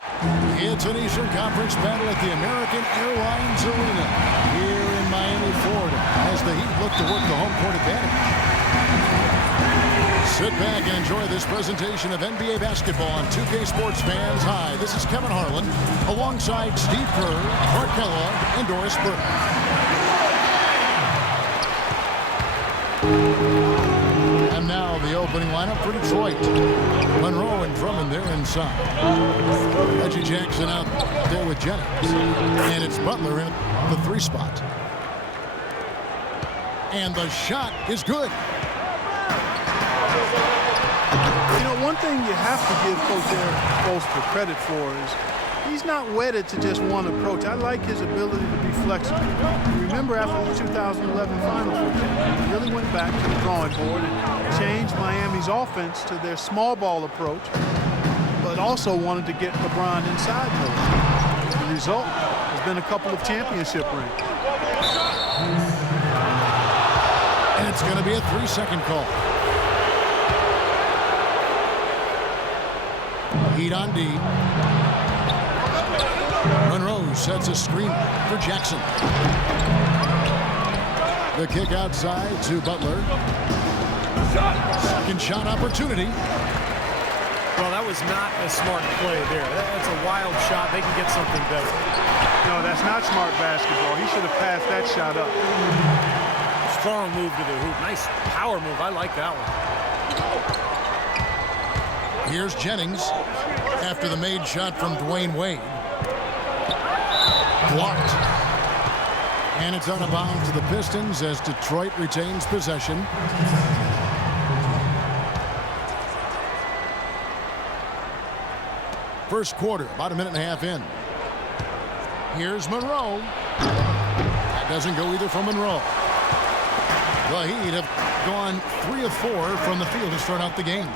It's an Eastern Conference battle at the American Airlines Arena here in Miami, Florida, as the Heat look to work the home court advantage. Sit back and enjoy this presentation of NBA basketball on 2K Sports fans. Hi, this is Kevin Harlan alongside Steve Kerr, Clark Kellogg, and Doris Burke. And now the opening lineup for Detroit. Monroe and Drummond there inside. Reggie Jackson out there with Jennings. And it's Butler in the 3 spot. And the shot is good. You know, one thing you have to give Coach Eric Spoelstra credit for is he's not wedded to just one approach. I like his ability to be flexible. Remember after the 2011 Finals, he really went back to the drawing board and changed Miami's offense to their small ball approach, but also wanted to get LeBron inside mode. The result has been a couple of championship rings. And it's going to be a 3-second call. Heat on D. Monroe sets a screen for Jackson. The kick outside to Butler. Second shot opportunity. Well, that was not a smart play there. That's a wild shot. They can get something better. No, that's not smart basketball. He should have passed that shot up. Strong move to the hoop. Nice power move. I like that one. Here's Jennings after the made shot from Dwayne Wade. Blocked. And it's out of bounds to the Pistons as Detroit retains possession. First quarter, about a minute and a half in. Here's Monroe. That doesn't go either from Monroe. The Heat have gone 3 of 4 from the field to start out the game.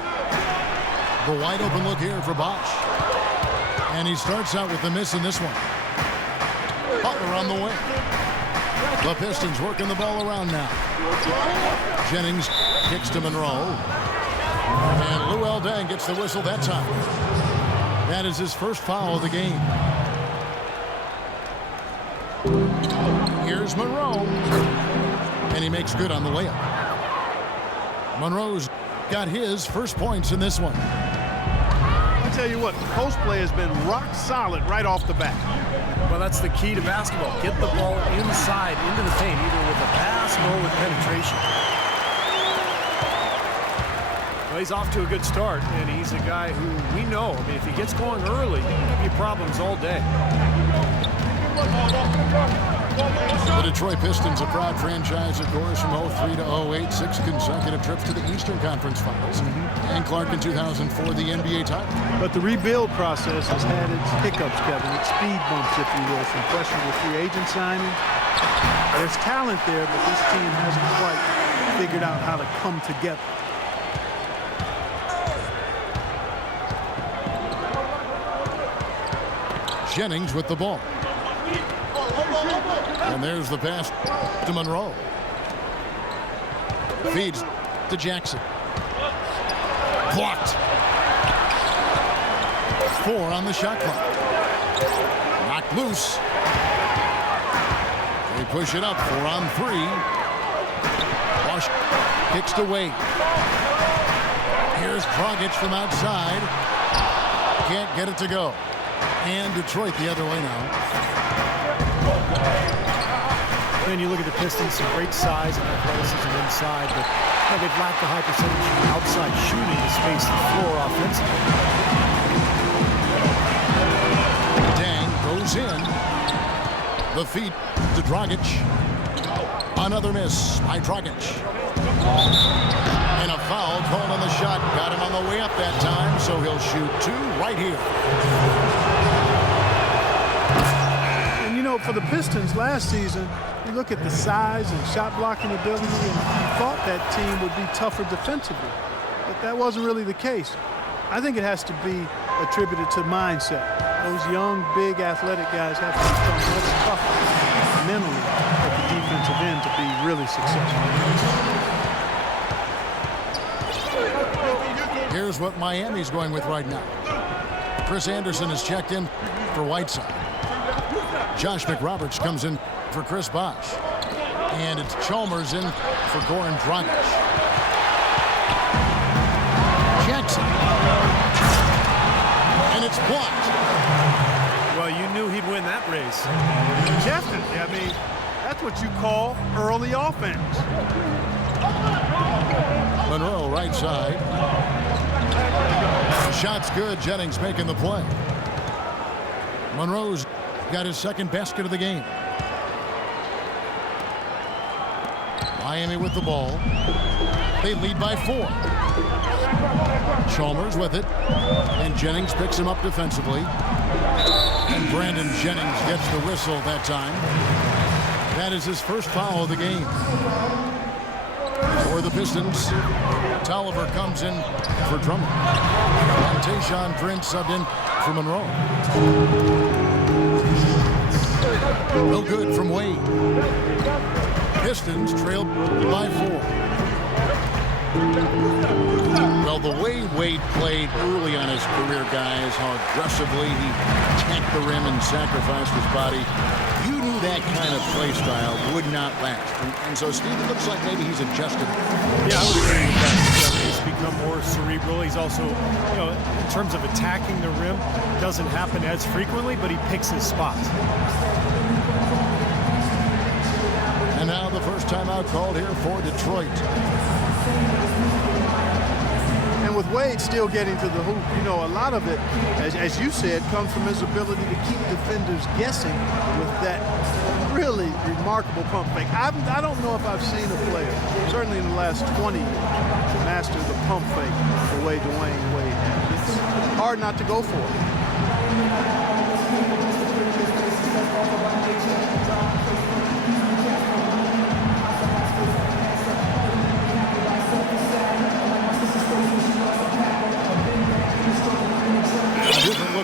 The wide open look here for Bosch. And he starts out with the miss in this one. Butler on the wing. The Pistons working the ball around now. Jennings kicks to Monroe. And Luol Deng gets the whistle that time. That is his first foul of the game. Here's Monroe. And he makes good on the layup. Monroe's got his first points in this one. I tell you what, the post play has been rock solid right off the bat. Well, that's the key to basketball. Get the ball inside, into the paint, either with a pass or with penetration. Well, he's off to a good start, and he's a guy who we know, I mean, if he gets going early, he can give you problems all day. The Detroit Pistons, a proud franchise, of course, from 03 to 08, 6 consecutive trips to the Eastern Conference Finals. And Clark in 2004, the NBA title. But the rebuild process has had its hiccups, Kevin, its speed bumps, if you will, some questionable free agent signing. There's talent there, but this team hasn't quite figured out how to come together. Jennings with the ball. And there's the pass to Monroe. Feeds to Jackson. Blocked. 4 on the shot clock. Knocked loose. They push it up. 4 on 3. Bosch kicks to Wade. Here's Dragic from outside. Can't get it to go. And Detroit the other way now. Then you look at the Pistons, some great size and athleticism inside, but they've lacked a high percentage of outside shooting to space the floor offensively. Deng goes in. The feed to Dragic. Another miss by Dragic. And a foul called on the shot. Got him on the way up that time, so he'll shoot 2 right here. And you know, for the Pistons last season, you look at the size and shot blocking ability, and you thought that team would be tougher defensively. But that wasn't really the case. I think it has to be attributed to mindset. Those young, big, athletic guys have to become much tougher mentally at the defensive end to be really successful. Here's what Miami's going with right now. Chris Anderson is checked in for Whiteside. Josh McRoberts comes in for Chris Bosh. And it's Chalmers in for Goran Dragic. Jackson. And it's blocked. Well, you knew he'd win that race. Definitely. I mean, that's what you call early offense. Monroe right side. Shot's good. Jennings making the play. Monroe's got his second basket of the game. Miami with the ball. They lead by 4. Chalmers with it. And Jennings picks him up defensively. And Brandon Jennings gets the whistle that time. That is his first foul of the game. For the Pistons, Tolliver comes in for Drummond. And Tayshaun Prince subbed in for Monroe. No good from Wade. Pistons trail by 4. Well, the way Wade played early on his career, guys, how aggressively he attacked the rim and sacrificed his body, you knew that kind of play style would not last. And so, Steve, it looks like maybe he's adjusted. Yeah, I would agree with that. He's become more cerebral. He's also, in terms of attacking the rim, doesn't happen as frequently, but he picks his spots. And now the first timeout called here for Detroit. And with Wade still getting to the hoop, a lot of it, as you said, comes from his ability to keep defenders guessing with that really remarkable pump fake. I don't know if I've seen a player, certainly in the last 20 years, to master the pump fake the way Dwayne Wade has. It's hard not to go for it.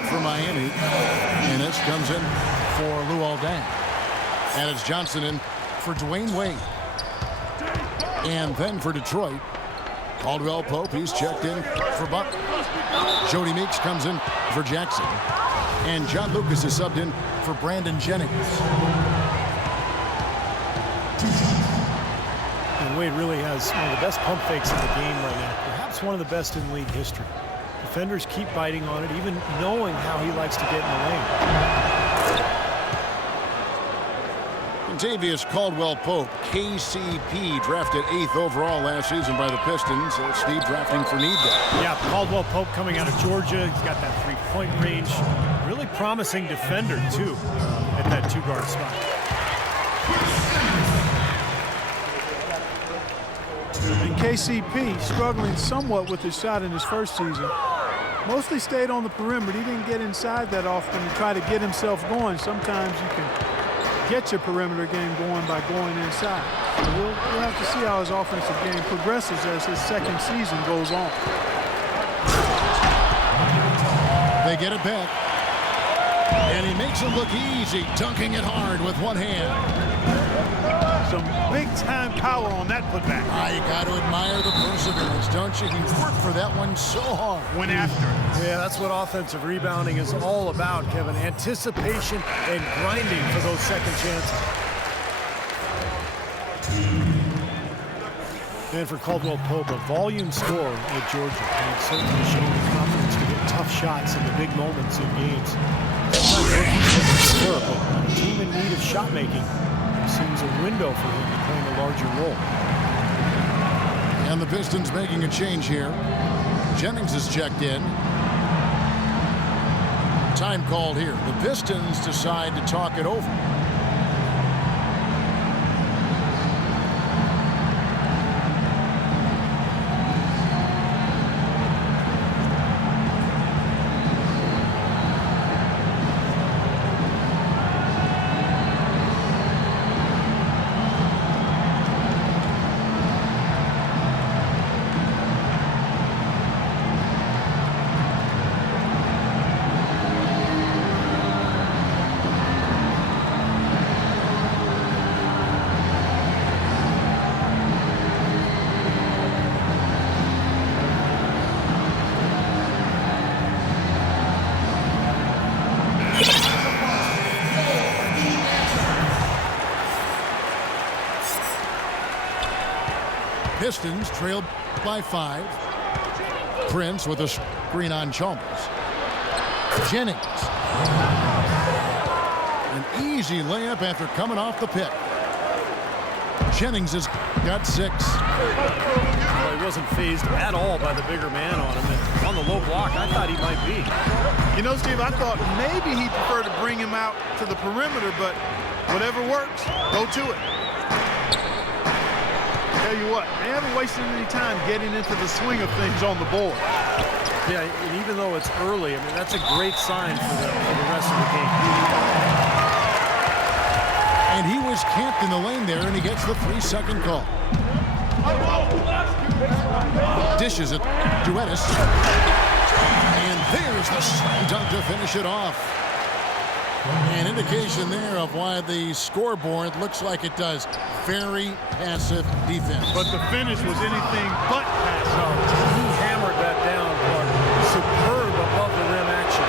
For Miami, and this comes in for Luol Deng, and it's Johnson in for Dwayne Wade. And then for Detroit, Caldwell Pope, he's checked in for Butler. Jody Meeks comes in for Jackson, and John Lucas is subbed in for Brandon Jennings. And Wade really has one of the best pump fakes in the game right now, perhaps one of the best in league history. Defenders keep biting on it, even knowing how he likes to get in the lane. Contavious Caldwell-Pope, KCP, drafted 8th overall last season by the Pistons. Steve drafting for need there. Yeah, Caldwell-Pope coming out of Georgia. He's got that three-point range. Really promising defender, too, at that 2-guard spot. And KCP struggling somewhat with his shot in his first season. Mostly stayed on the perimeter. He didn't get inside that often to try to get himself going. Sometimes you can get your perimeter game going by going inside. So we'll have to see how his offensive game progresses as his second season goes on. They get it back. And he makes it look easy, dunking it hard with one hand. Some big-time power on that putback. You got to admire the perseverance, don't you? He worked for that one so hard. Went after it. Yeah, that's what offensive rebounding is all about, Kevin. Anticipation and grinding for those second chances. And for Caldwell-Pope, a volume scorer at Georgia. And certainly showing the confidence to get tough shots in the big moments in games. Sometimes rookies look but a team in need of shot making seems a window for him to play a larger role. And the Pistons making a change here. Jennings is checked in. Time called here. The Pistons decide to talk it over. Pistons trailed by 5. Prince with a screen on Chalmers. Jennings. An easy layup after coming off the pick. Jennings has got 6. Well, he wasn't fazed at all by the bigger man on him. And on the low block, I thought he might be. You know, Steve, I thought maybe he'd prefer to bring him out to the perimeter, but whatever works, go to it. Tell you what, they haven't wasted any time getting into the swing of things on the board. Yeah, and even though it's early, I mean, that's a great sign for the rest of the game. And he was camped in the lane there, and he gets the 3-second call. Dishes it to Ennis. And there's the slam dunk to finish it off. An indication there of why the scoreboard looks like it does. Very passive defense. But the finish was anything but passive. He hammered that down, Clark. Superb above the rim action.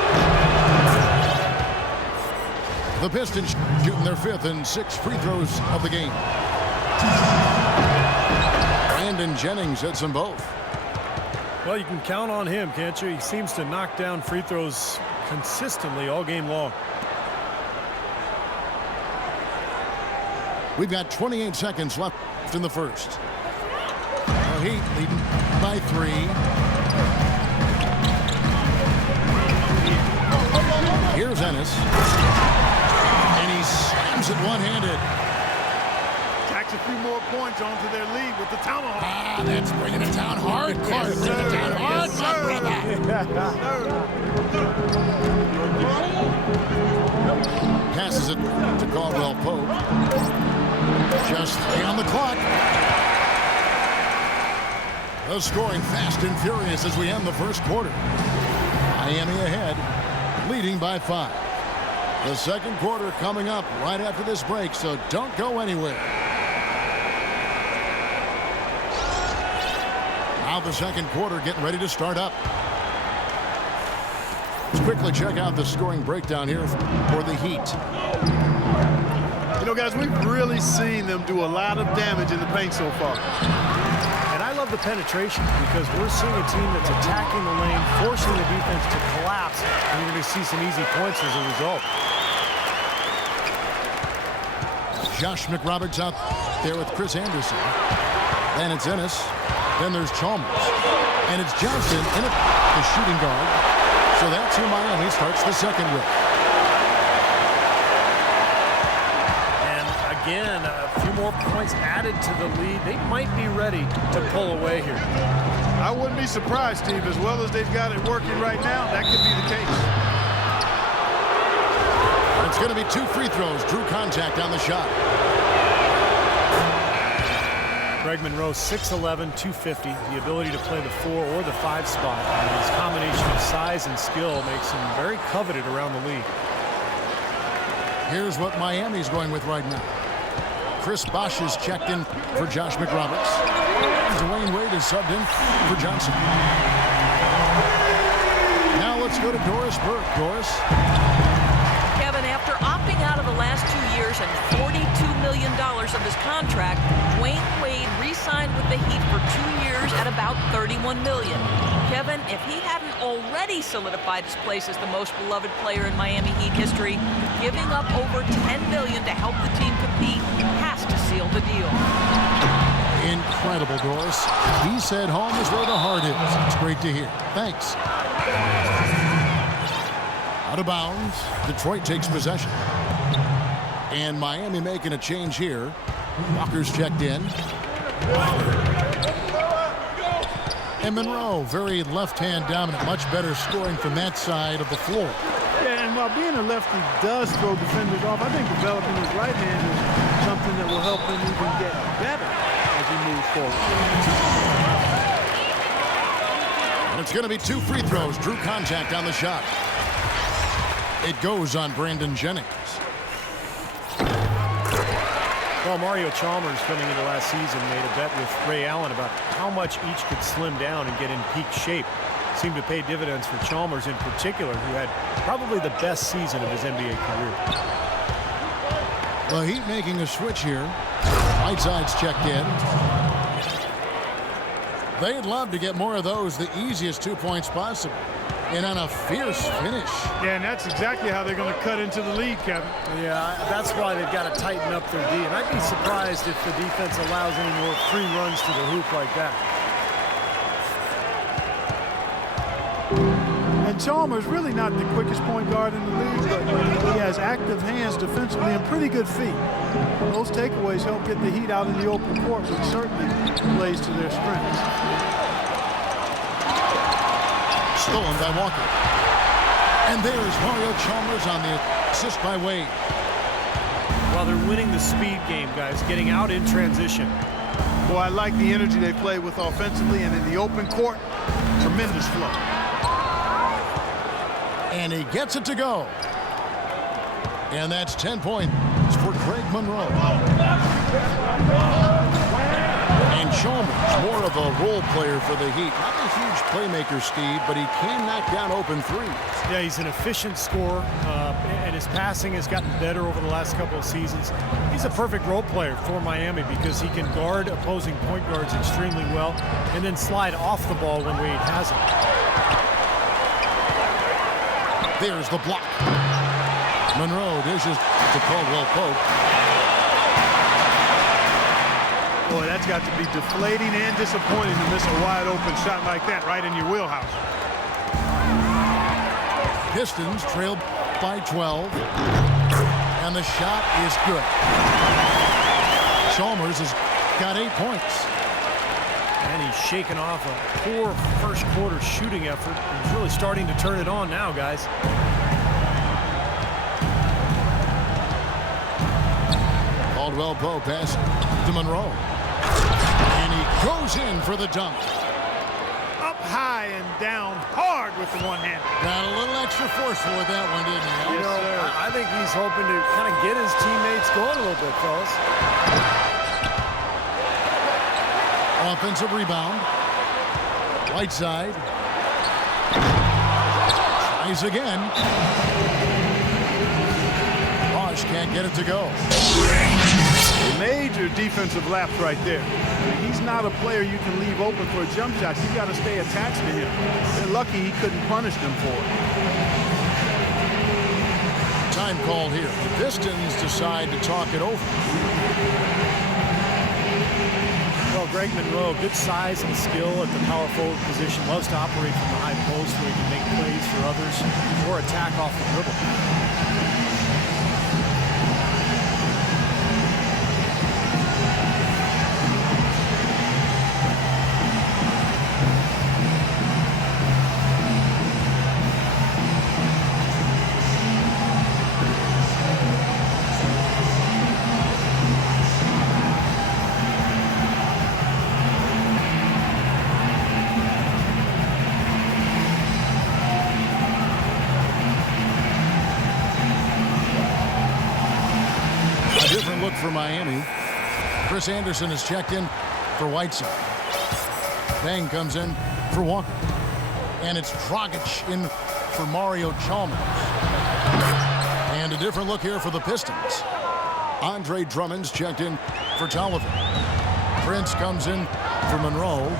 The Pistons shooting their 5th and 6th free throws of the game. Brandon Jennings hits them both. Well, you can count on him, can't you? He seems to knock down free throws consistently all game long. We've got 28 seconds left in the first. The Heat leading by 3. Here's Ennis. And he slams it one-handed. Tacks a few more points onto their lead with the tomahawk. Ah, that's bringing it down hard. Clark, bring it down hard, my brother. Passes it to Caldwell Pope. Just 3 on the clock. The scoring fast and furious as we end the first quarter. Miami ahead, leading by 5. The second quarter coming up right after this break, so don't go anywhere. Now the second quarter getting ready to start up. Let's quickly check out the scoring breakdown here for the Heat. You know, guys, we've really seen them do a lot of damage in the paint so far. And I love the penetration because we're seeing a team that's attacking the lane, forcing the defense to collapse, and you're going to see some easy points as a result. Josh McRoberts out there with Chris Anderson. Then it's Ennis. Then there's Chalmers. And it's Johnson in it, the shooting guard. So that's who Miami starts the second with. Again, a few more points added to the lead. They might be ready to pull away here. I wouldn't be surprised, Steve. As well as they've got it working right now, that could be the case. It's going to be 2 free throws. Drew contact on the shot. Greg Monroe, 6'11", 250. The ability to play the 4 or the 5 spot. And his combination of size and skill makes him very coveted around the league. Here's what Miami's going with right now. Chris Bosh is checked in for Josh McRoberts. Dwayne Wade is subbed in for Johnson. Now let's go to Doris Burke. Doris. Kevin, after opting out of the last 2 years and $42 million of his contract, Dwayne Wade re-signed with the Heat for 2 years at about $31 million. Kevin, if he hadn't already solidified his place as the most beloved player in Miami Heat history, giving up over $10 million to help the team compete has to seal the deal. Incredible, Doris. He said home is where the heart is. It's great to hear. Thanks. Out of bounds. Detroit takes possession. And Miami making a change here. Walker's checked in. And Monroe, very left-hand dominant. Much better scoring from that side of the floor. Yeah, and while being a lefty does throw defenders off, I think developing his right hand is something that will help him even get better as he moves forward. And it's going to be 2 free throws. Drew contact on the shot. It goes on Brandon Jennings. Well, Mario Chalmers coming into last season made a bet with Ray Allen about how much each could slim down and get in peak shape. Seemed to pay dividends for Chalmers in particular, who had probably the best season of his NBA career. The Heat making a switch here. Whiteside's checked in. They'd love to get more of those, the easiest 2 points possible. And on a fierce finish. Yeah, and that's exactly how they're going to cut into the lead, Kevin. Yeah, that's why they've got to tighten up their D. And I'd be surprised if the defense allows any more free runs to the hoop like that. And Chalmers really not the quickest point guard in the league, but he has active hands defensively and pretty good feet. Those takeaways help get the Heat out in the open court, which certainly plays to their strengths. Stolen by Walker. And there's Mario Chalmers on the assist by Wade. Well, they're winning the speed game, guys, getting out in transition. Boy, I like the energy they play with offensively, and in the open court, tremendous flow. And he gets it to go. And that's 10 points for Greg Monroe. And Chalmers, more of a role player for the Heat. Not a huge playmaker, Steve, but he can knock down open threes. Yeah, he's an efficient scorer, and his passing has gotten better over the last couple of seasons. He's a perfect role player for Miami because he can guard opposing point guards extremely well and then slide off the ball when Wade has it. There's the block. Monroe dishes to Caldwell Pope. Boy, that's got to be deflating and disappointing to miss a wide-open shot like that right in your wheelhouse. Pistons trailed by 12. And the shot is good. Chalmers has got 8 points. And he's shaken off a poor first quarter shooting effort. He's really starting to turn it on now, guys. Caldwell Pope pass to Monroe. And he goes in for the dunk. Up high and down hard with the one hand. Got a little extra forceful with that one, didn't he? You know, I think he's hoping to kind of get his teammates going a little bit, fellas. Offensive rebound. Whiteside. Tries again. Bosch can't get it to go. Major defensive lapse right there. He's not a player you can leave open for a jump shot. You got to stay attached to him. They're lucky he couldn't punish them for it. Time call here. The Pistons decide to talk it over. Well, Greg Monroe, good size and skill at the power forward position. Loves to operate from the high post where he can make plays for others or attack off the dribble. For Miami. Chris Anderson is checked in for Whiteside. Bang comes in for Walker. And it's Dragic in for Mario Chalmers. And a different look here for the Pistons. Andre Drummond's checked in for Tolliver. Prince comes in for Monroe.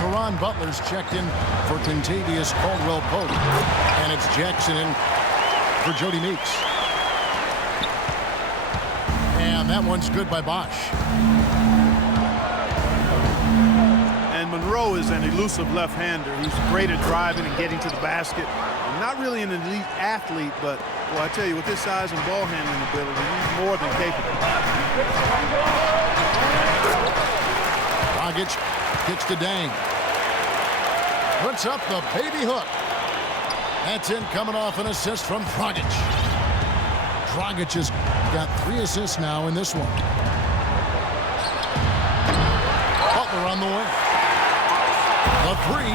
Caron Butler's checked in for Kentavious Caldwell Pope. And it's Jackson in for Jody Meeks. And that one's good by Bosch. And Monroe is an elusive left-hander. He's great at driving and getting to the basket. Not really an elite athlete, but, well, I tell you, with his size and ball handling ability, he's more than capable. Dragic kicks to Dang. Puts up the baby hook. That's in, coming off an assist from Dragic. Dragic has got 3 assists now in this one. Butler on the way. The 3.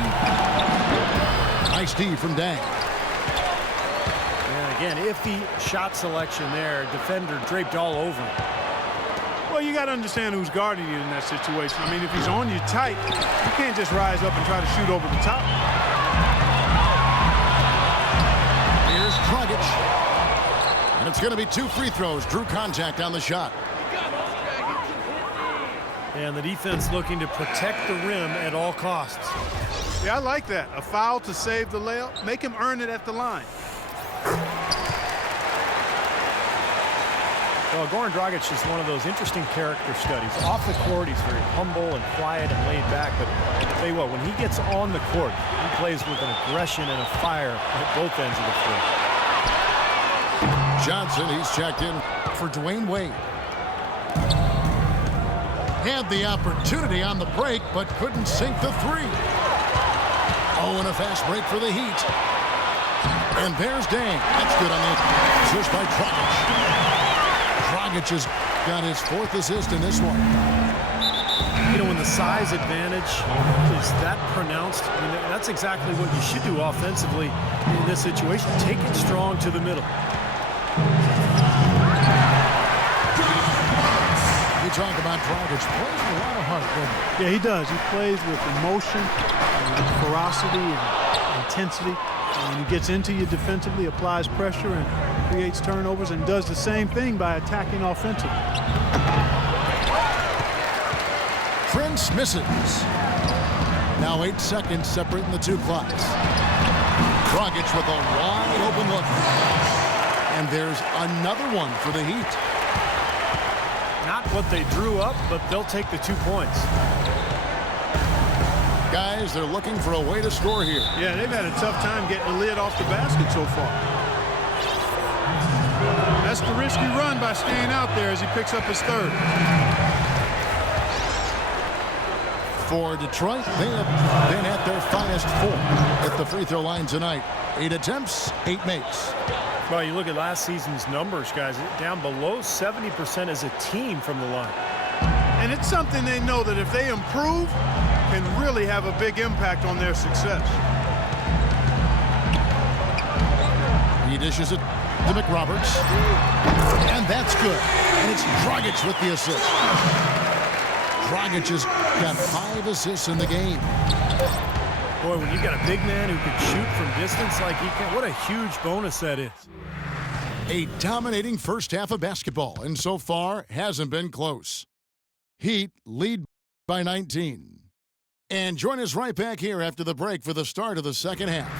Nice D from Dang. And again, iffy shot selection there. Defender draped all over him. Well, you got to understand who's guarding you in that situation. I mean, if he's on you tight, you can't just rise up and try to shoot over the top. Here's Dragic. And it's going to be 2 free throws. Drew contact on the shot. And the defense looking to protect the rim at all costs. Yeah, I like that. A foul to save the layup. Make him earn it at the line. Well, Goran Dragic is one of those interesting character studies. Off the court, he's very humble and quiet and laid back. But I'll tell you what, when he gets on the court, he plays with an aggression and a fire at both ends of the floor. Johnson, he's checked in for Dwayne Wade. Had the opportunity on the break, but couldn't sink the three. Oh, and a fast break for the Heat. And there's Dang. That's good on the assist by Dragic. Dragic has got his 4th assist in this one. You know, when the size advantage is that pronounced, I mean, that's exactly what you should do offensively in this situation. Take it strong to the middle. You talk about Dragic, plays with a lot of heart, doesn't he? Yeah, he does. He plays with emotion, ferocity, and intensity. And when he gets into you defensively, applies pressure and creates turnovers, and does the same thing by attacking offensively. Prince misses. Now 8 seconds separating the two clocks. Dragic with a wide open look. And there's another one for the Heat. Not what they drew up, but they'll take the 2 points. Guys, they're looking for a way to score here. Yeah, they've had a tough time getting the lid off the basket so far. That's the risky run by staying out there as he picks up his 3rd. For Detroit, they have been at their finest 4 at the free throw line tonight. 8 attempts, 8 makes. Well, you look at last season's numbers, guys, down below 70% as a team from the line. And it's something they know that if they improve, can really have a big impact on their success. He dishes it to McRoberts. And that's good. And it's Dragic with the assist. Dragic has got 5 assists in the game. Boy, when you got a big man who can shoot from distance like he can, what a huge bonus that is. A dominating first half of basketball, and so far hasn't been close. Heat lead by 19. And join us right back here after the break for the start of the second half.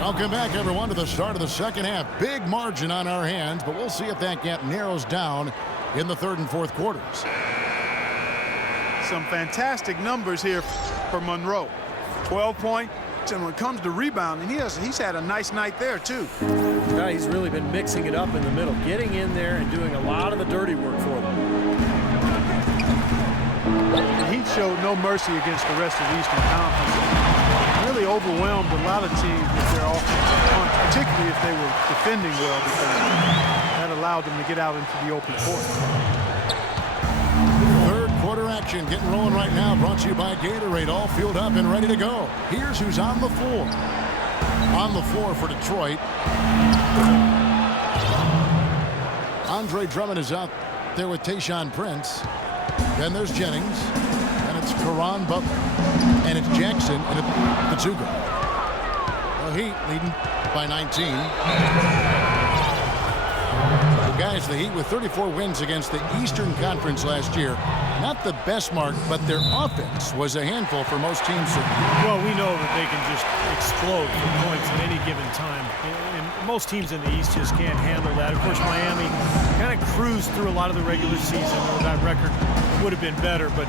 Welcome back, everyone, to the start of the second half. Big margin on our hands, but we'll see if that gap narrows down in the 3rd and 4th quarters. Some fantastic numbers here for Monroe. 12 points, and when it comes to rebounding, he's had a nice night there, too. Yeah, he's really been mixing it up in the middle, getting in there and doing a lot of the dirty work for them. The Heat showed no mercy against the rest of the Eastern Conference. Really overwhelmed a lot of teams with their offensive front, particularly if they were defending well, because that allowed them to get out into the open court. 3rd quarter action getting rolling right now, brought to you by Gatorade, all fueled up and ready to go. Here's who's on the floor. On the floor for Detroit, Andre Drummond is out there with Tayshaun Prince. Then there's Jennings, and it's Caron Butler, and it's Jackson, and it's Patuga. The Heat leading by 19. Guys, the Heat with 34 wins against the Eastern Conference last year. Not the best mark, but their offense was a handful for most teams. Well, we know that they can just explode for points at any given time. And most teams in the East just can't handle that. Of course, Miami kind of cruised through a lot of the regular season. That record would have been better, but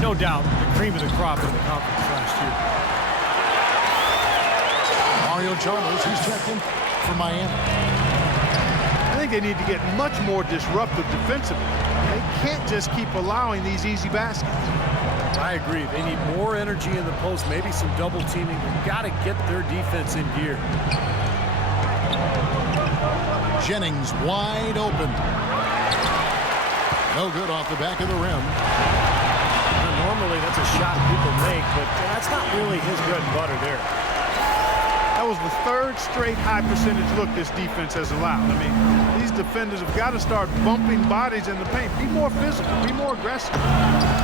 no doubt the cream of the crop in the conference last year. Mario Chalmers, he's checked in for Miami. I think they need to get much more disruptive defensively. They can't just keep allowing these easy baskets. I agree. They need more energy in the post, maybe some double teaming. They've got to get their defense in gear. Jennings wide open. No good off the back of the rim. Normally that's a shot people make, but that's not really his bread and butter there. That was the 3rd straight high percentage look this defense has allowed. I mean, these defenders have got to start bumping bodies in the paint. Be more physical, be more aggressive.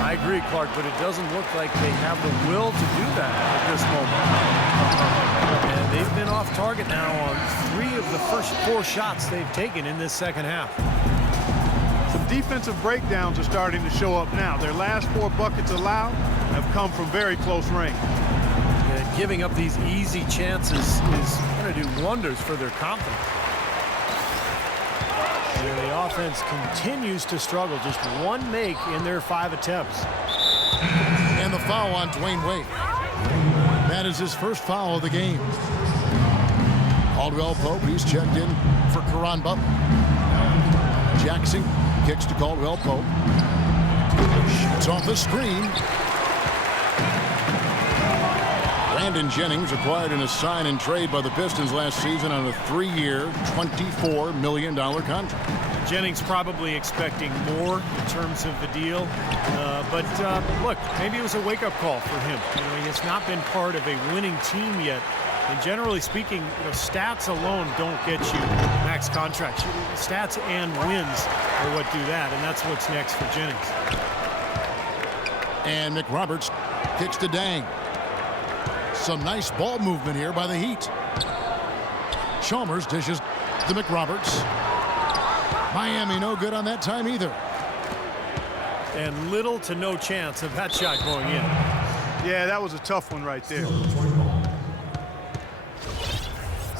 I agree, Clark, but it doesn't look like they have the will to do that at this moment. And they've been off target now on 3 of the first 4 shots they've taken in this second half. Some defensive breakdowns are starting to show up now. Their last 4 buckets allowed have come from very close range. And giving up these easy chances is going to do wonders for their confidence. And the offense continues to struggle. Just 1 make in their 5 attempts. And the foul on Dwayne Wade. That is his first foul of the game. Caldwell Pope, he's checked in for Caron Butler. Jackson kicks to Caldwell Pope. Shoots off the screen. Brandon Jennings acquired in a sign and trade by the Pistons last season on a 3-year, $24 million contract. Jennings probably expecting more in terms of the deal. But look, maybe it was a wake-up call for him. He has not been part of a winning team yet. And generally speaking, stats alone don't get you max contracts. Stats and wins are what do that, and that's what's next for Jennings. And McRoberts kicks to Dang. Some nice ball movement here by the Heat. Chalmers dishes to McRoberts. Miami no good on that time either. And little to no chance of that shot going in. Yeah, that was a tough one right there.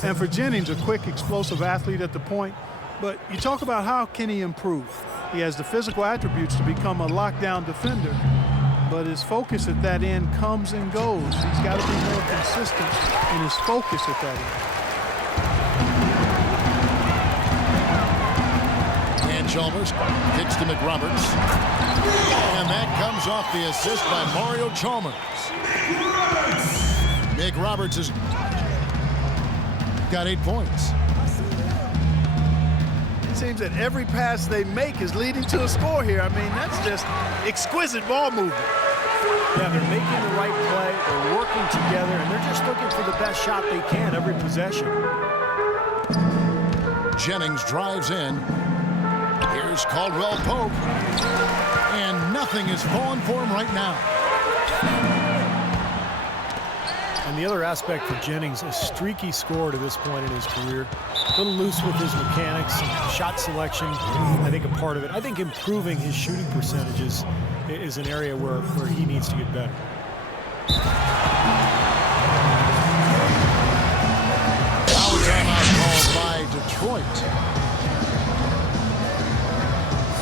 And for Jennings, a quick, explosive athlete at the point. But you talk about how can he improve. He has the physical attributes to become a lockdown defender. But his focus at that end comes and goes. He's got to be more consistent in his focus at that end. And Chalmers kicks to McRoberts. And that comes off the assist by Mario Chalmers. McRoberts has got 8 points. It seems that every pass they make is leading to a score here. I mean, that's just exquisite ball movement. Yeah, they're making the right play, they're working together, and they're just looking for the best shot they can every possession. Jennings drives in. Here's Caldwell Pope. And nothing is falling for him right now. And the other aspect for Jennings, a streaky score to this point in his career. A little loose with his mechanics, shot selection, I think a part of it. I think improving his shooting percentages is an area where he needs to get better. Foul timeout called by Detroit.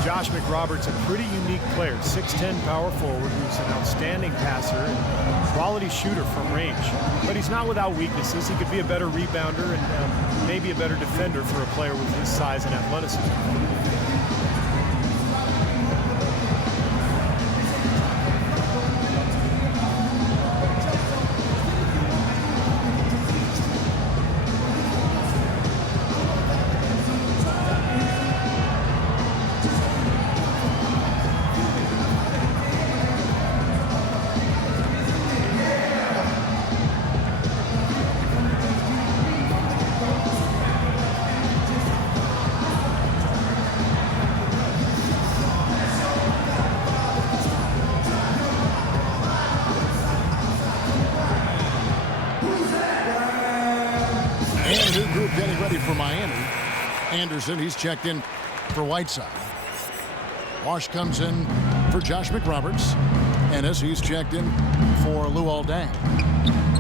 Josh McRoberts, a pretty unique player, 6'10" power forward who's an outstanding passer and quality shooter from range. But he's not without weaknesses. He could be a better rebounder and maybe a better defender for a player with his size and athleticism. Getting ready for Miami. Anderson, he's checked in for Whiteside. Wash comes in for Josh McRoberts. Ennis, he's checked in for Luol Deng.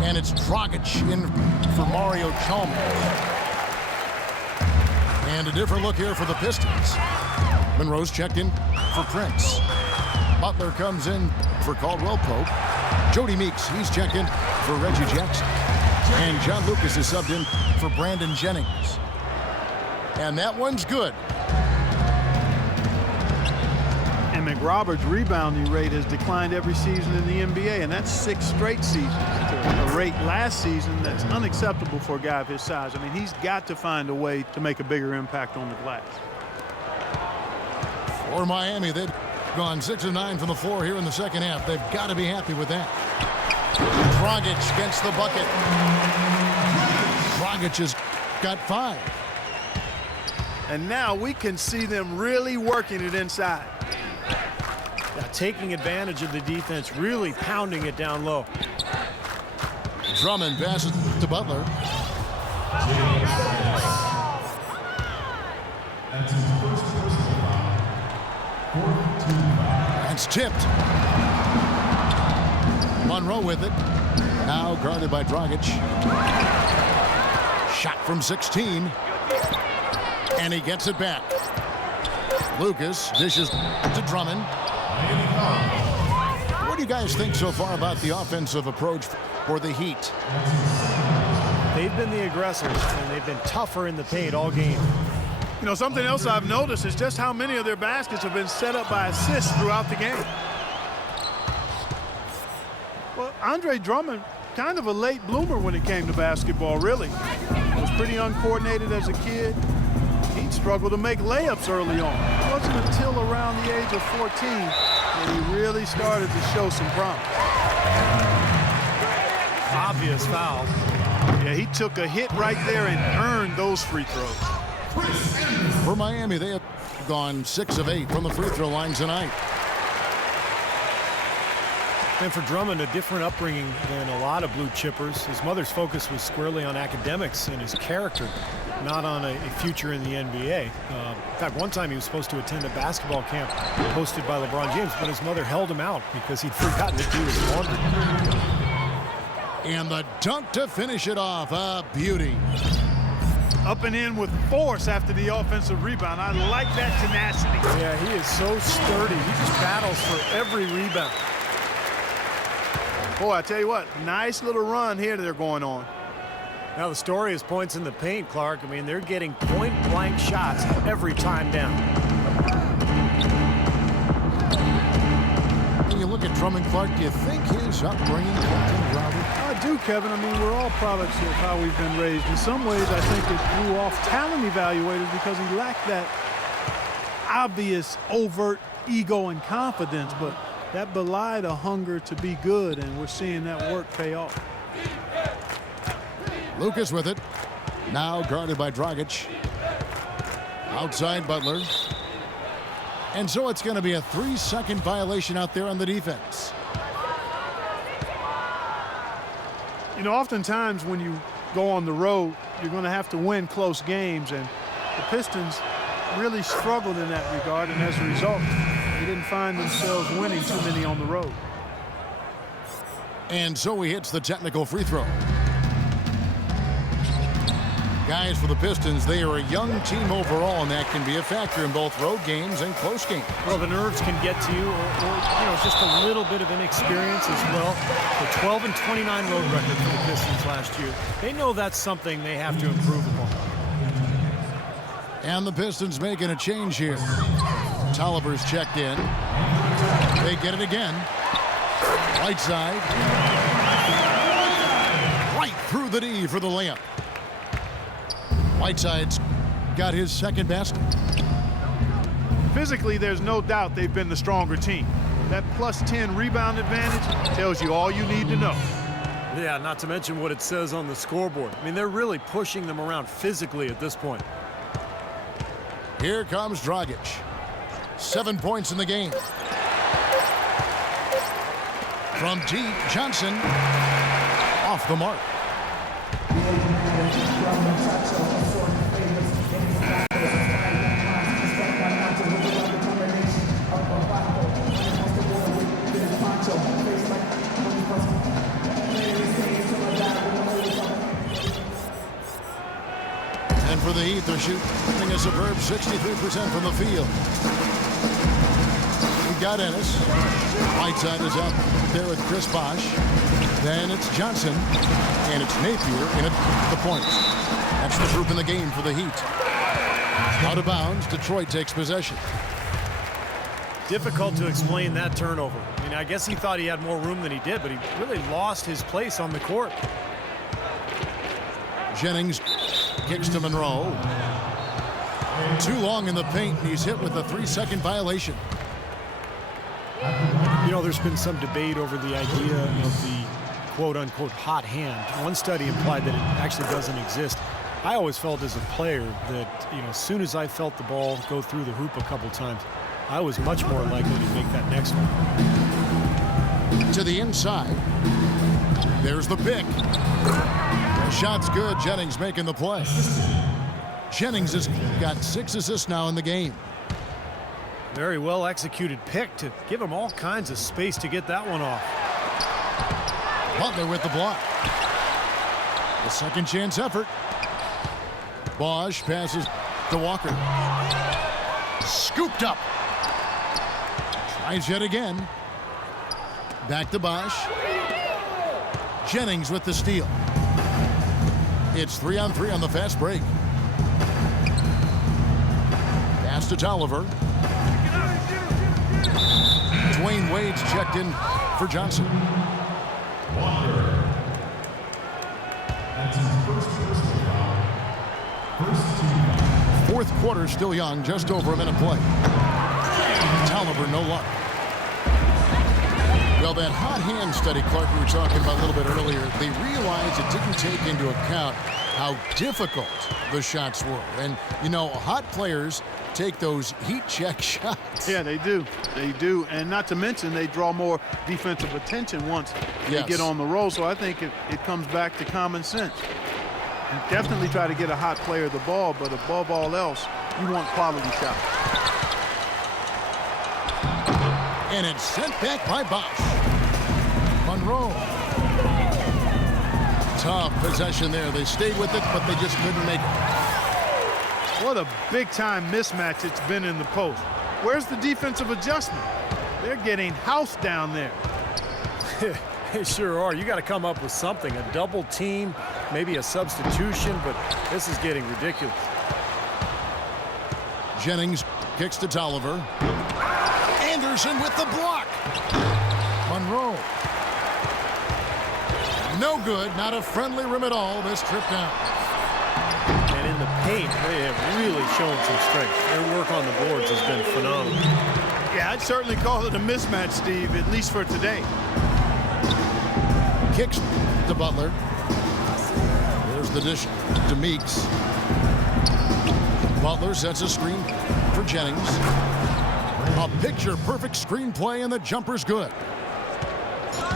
And it's Dragic in for Mario Chalmers. And a different look here for the Pistons. Monroe's checked in for Prince. Butler comes in for Caldwell Pope. Jody Meeks, he's checked in for Reggie Jackson. And John Lucas is subbed in for Brandon Jennings. And that one's good. And McRoberts' rebounding rate has declined every season in the NBA, and that's 6 straight seasons. A rate last season that's unacceptable for a guy of his size. I mean, he's got to find a way to make a bigger impact on the glass. For Miami, they've gone 6 of 9 from the floor here in the second half. They've got to be happy with that. Dragic gets the bucket. Dragic has got 5. And now we can see them really working it inside. Yeah, taking advantage of the defense, really pounding it down low. Drummond passes to Butler. That's his first personal foul. 4-2. It's tipped. Monroe with it. Now guarded by Dragic. Shot from 16. And he gets it back. Lucas dishes to Drummond. What do you guys think so far about the offensive approach for the Heat? They've been the aggressors, and they've been tougher in the paint all game. You know, something else I've noticed is just how many of their baskets have been set up by assists throughout the game. Well, Andre Drummond, kind of a late bloomer when it came to basketball, really. Was pretty uncoordinated as a kid. He'd struggle to make layups early on. It wasn't until around the age of 14 that he really started to show some promise. Obvious foul. Yeah, he took a hit right there and earned those free throws. For Miami, they have gone 6 of 8 from the free throw line tonight. And for Drummond, a different upbringing than a lot of blue chippers. His mother's focus was squarely on academics and his character, not on a future in the NBA. In fact, one time he was supposed to attend a basketball camp hosted by LeBron James, but his mother held him out because he'd forgotten to do his laundry. And the dunk to finish it off. A beauty. Up and in with force after the offensive rebound. I like that tenacity. Yeah, he is so sturdy. He just battles for every rebound. Boy, I tell you what, nice little run here they're going on. Now the story is points in the paint, Clark. I mean, they're getting point-blank shots every time down. When you look at Drummond, Clark, do you think his upbringing helped him, Robert? I do, Kevin. I mean, we're all products of how we've been raised. In some ways, I think it threw off talent evaluators because he lacked that obvious, overt ego and confidence, but that belied a hunger to be good, and we're seeing that work pay off. Lucas with it. Now guarded by Dragic. Outside Butler. And so it's going to be a 3-second violation out there on the defense. You know, oftentimes when you go on the road, you're going to have to win close games, and the Pistons really struggled in that regard, and as a result, they didn't find themselves winning too many on the road. And so he hits the technical free throw. Guys, for the Pistons, they are a young team overall, and that can be a factor in both road games and close games. Well, the nerves can get to you, or just a little bit of inexperience as well. The 12-29 road record for the Pistons last year. They know that's something they have to improve upon. And the Pistons making a change here. Tolliver's checked in. They get it again. Right side. Right through the D for the layup. Whiteside's got his second basket. Physically, there's no doubt they've been the stronger team. That +10 rebound advantage tells you all you need to know. Yeah, not to mention what it says on the scoreboard. I mean, they're really pushing them around physically at this point. Here comes Dragic. 7 points in the game. From deep, Johnson off the mark. And for the Heat, they're shooting a superb 63% from the field. We got Ennis. Whiteside is out there with Chris Bosh. Then it's Johnson, and it's Napier in at the point. That's the group in the game for the Heat. Out of bounds, Detroit takes possession. Difficult to explain that turnover. I mean, I guess he thought he had more room than he did, but he really lost his place on the court. Jennings kicks to Monroe. Too long in the paint, and he's hit with a 3-second violation. You know, there's been some debate over the idea of the quote-unquote hot hand. One study implied that it actually doesn't exist. I always felt as a player that, you know, as soon as I felt the ball go through the hoop a couple times, I was much more likely to make that next one. To the inside. There's the pick. Shot's good. Jennings making the play. Jennings has got 6 assists now in the game. Very well executed pick to give him all kinds of space to get that one off. Butler with the block. The second chance effort. Bosch passes to Walker. Scooped up. Tries yet again. Back to Bosch. Jennings with the steal. It's 3-on-3 on the fast break. Pass to Tolliver. Dwayne Wade's checked in for Johnson. That's his first personal foul. First team foul. Fourth quarter still young, just over a minute play. Tolliver no luck. Well, that hot hand study, Clark, we were talking about a little bit earlier, they realized it didn't take into account how difficult the shots were. And, you know, hot players take those heat check shots. Yeah, they do. They do. And not to mention, they draw more defensive attention once they get on the roll. So I think it comes back to common sense. You definitely try to get a hot player the ball, but above all else, you want quality shots. And it's sent back by Bosch. Monroe. Tough possession there. They stayed with it, but they just couldn't make it. What a big-time mismatch it's been in the post. Where's the defensive adjustment? They're getting housed down there. They sure are. You got to come up with something. A double team, maybe a substitution, but this is getting ridiculous. Jennings kicks to Tolliver. Anderson with the block. Monroe. No good. Not a friendly rim at all. This trip down. And in the paint, they have really shown some strength. Their work on the boards has been phenomenal. Yeah, I'd certainly call it a mismatch, Steve, at least for today. Kicks to Butler. There's the dish to Meeks. Butler sets a screen for Jennings. A picture-perfect screenplay, and the jumper's good.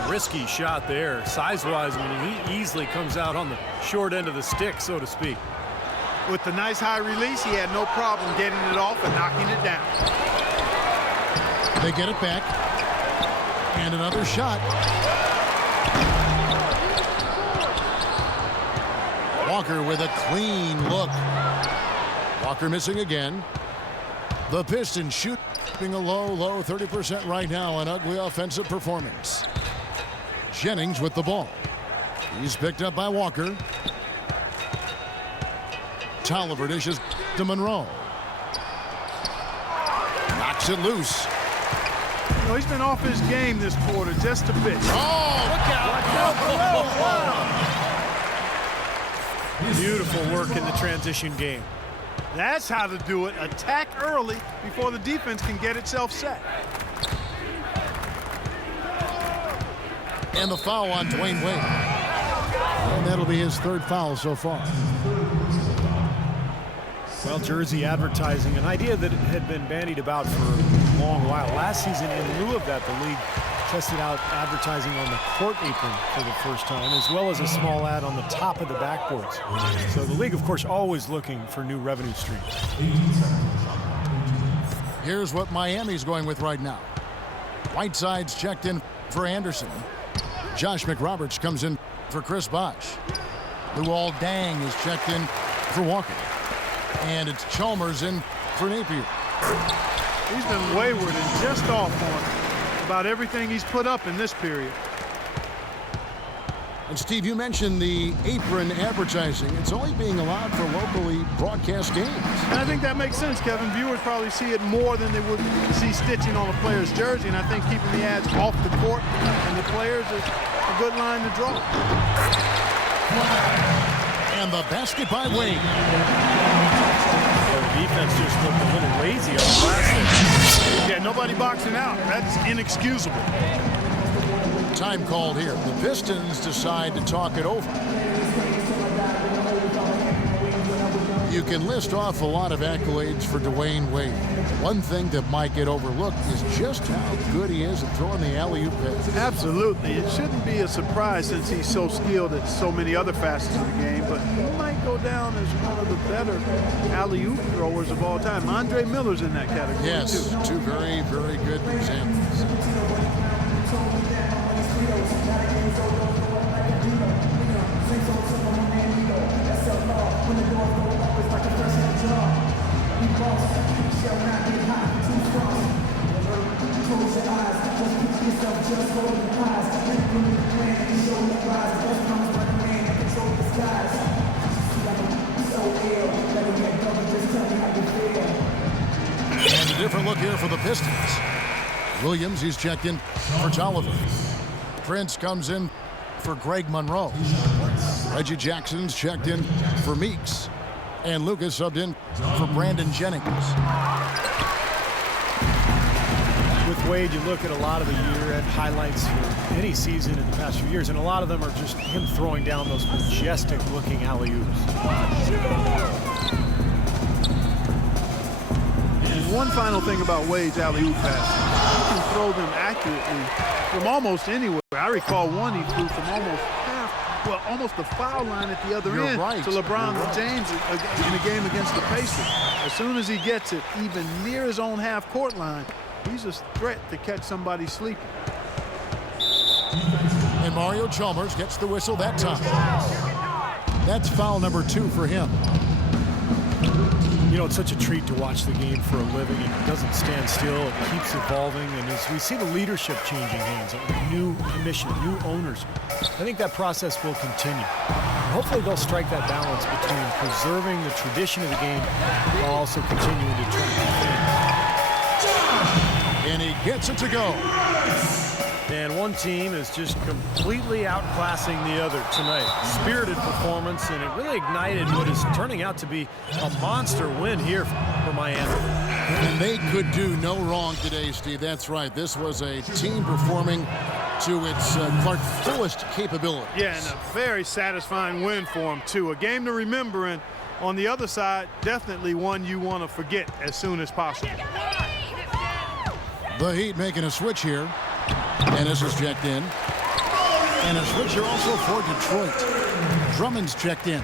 Risky shot there. Size-wise, I mean, he easily comes out on the short end of the stick, so to speak. With the nice high release, he had no problem getting it off and knocking it down. They get it back. And another shot. Walker with a clean look. Walker missing again. The Pistons shooting a low 30% right now. An ugly offensive performance. Jennings with the ball. He's picked up by Walker. Tolliver dishes to Monroe. Knocks it loose. You know, he's been off his game this quarter just a bit. Oh, look out. Beautiful work in the transition game. That's how to do it. Attack early before the defense can get itself set. And the foul on Dwayne Wade. And that'll be his third foul so far. Well, jersey advertising, an idea that had been bandied about for a long while. Last season, in lieu of that, the league tested out advertising on the court apron for the first time, as well as a small ad on the top of the backboards. So the league, of course, always looking for new revenue streams. Here's what Miami's going with right now. Whiteside's checked in for Anderson. Josh McRoberts comes in for Chris Bosh. Luol Deng is checked in for Walker. And it's Chalmers in for Napier. He's been wayward and just off on about everything he's put up in this period. And Steve, you mentioned the apron advertising. It's only being allowed for locally broadcast games. And I think that makes sense, Kevin. Viewers probably see it more than they would see stitching on a player's jersey. And I think keeping the ads off the court and the players is a good line to draw. And the basket by Wade. So the defense just looked a little lazy on the last one. Yeah, nobody boxing out. That's inexcusable. Time called here. The Pistons decide to talk it over. You can list off a lot of accolades for Dwayne Wade. One thing that might get overlooked is just how good he is at throwing the alley-oop pass. Absolutely. It shouldn't be a surprise since he's so skilled at so many other facets of the game, but he might go down as one of the better alley-oop throwers of all time. Andre Miller's in that category, yes, too. Two very, very good examples. And a different look here for the Pistons. Williams, he's checked in for Tolliver. Prince comes in for Greg Monroe. Reggie Jackson's checked in for Meeks. And Lucas subbed in for Brandon Jennings. With Wade, you look at a lot of the year-end highlights for any season in the past few years, and a lot of them are just him throwing down those majestic-looking alley-oops. And one final thing about Wade's alley-oop passes. He can throw them accurately from almost anywhere. I recall one he threw from almost the foul line at the other end to LeBron James in a game against the Pacers. As soon as he gets it even near his own half-court line, he's a threat to catch somebody sleeping. And Mario Chalmers gets the whistle that time. That's foul number 2 for him. You know, it's such a treat to watch the game for a living. It doesn't stand still. It keeps evolving. And as we see the leadership changing hands, new mission, new owners, I think that process will continue. And hopefully they'll strike that balance between preserving the tradition of the game while also continuing to attract fans. And he gets it to go. And one team is just completely outclassing the other tonight. Spirited performance, and it really ignited what is turning out to be a monster win here for Miami. And they could do no wrong today, Steve. That's right. This was a team performing to its fullest capability. Yeah, and a very satisfying win for him, too. A game to remember, and on the other side, definitely one you want to forget as soon as possible. The Heat making a switch here. Ennis is checked in. And a switch here also for Detroit. Drummond's checked in.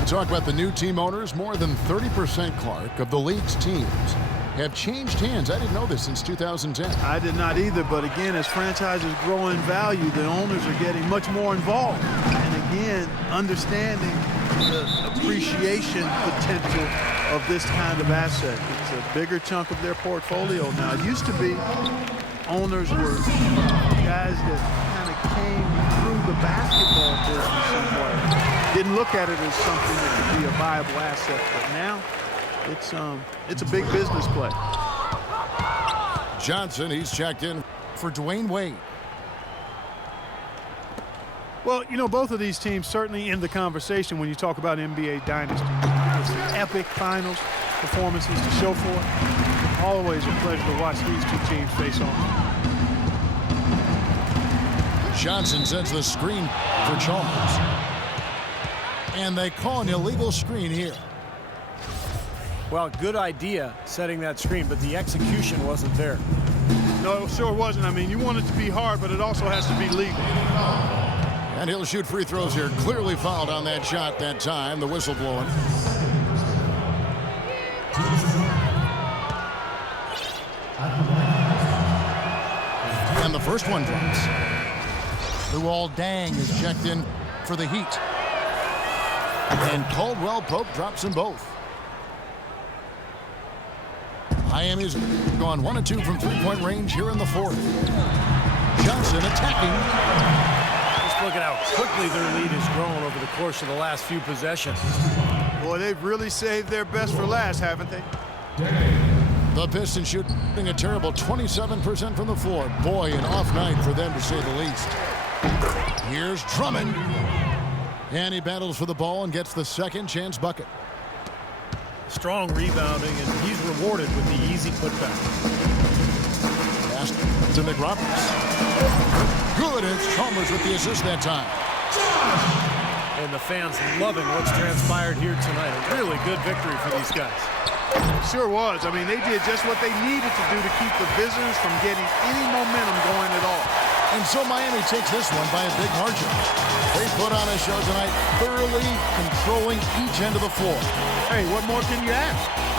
We talk about the new team owners. More than 30%, Clark, of the league's teams have changed hands. I didn't know this since 2010. I did not either, but again, as franchises grow in value, the owners are getting much more involved. And again, understanding the appreciation potential of this kind of asset. It's a bigger chunk of their portfolio now. It used to be owners were guys that kind of came through the basketball business somewhere. Didn't look at it as something that could be a viable asset, but now it's a big business play. Johnson, he's checked in for Dwayne Wade. Well, you know, both of these teams certainly in the conversation when you talk about NBA dynasty. It's epic finals performances to show for it. Always a pleasure to watch these two teams face off. Johnson sends the screen for Chalmers. And they call an illegal screen here. Well, good idea setting that screen, but the execution wasn't there. No, it sure wasn't. I mean, you want it to be hard, but it also has to be legal. And he'll shoot free throws here. Clearly fouled on that shot that time. The whistle blowing. And the first one drops. Luol Deng is checked in for the Heat. And Caldwell Pope drops them both. Miami's gone 1 of 2 from three-point range here in the fourth. Johnson attacking. Look at how quickly their lead has grown over the course of the last few possessions. Boy, they've really saved their best for last, haven't they? The Pistons shooting a terrible 27% from the floor. Boy, an off night for them to say the least. Here's Drummond. And he battles for the ball and gets the second chance bucket. Strong rebounding, and he's rewarded with the easy putback. Pass to McRoberts. Good, it's Chalmers with the assist that time. And the fans loving what's transpired here tonight. A really good victory for these guys. Sure was. I mean, they did just what they needed to do to keep the visitors from getting any momentum going at all. And so Miami takes this one by a big margin. They put on a show tonight, thoroughly controlling each end of the floor. Hey, what more can you ask?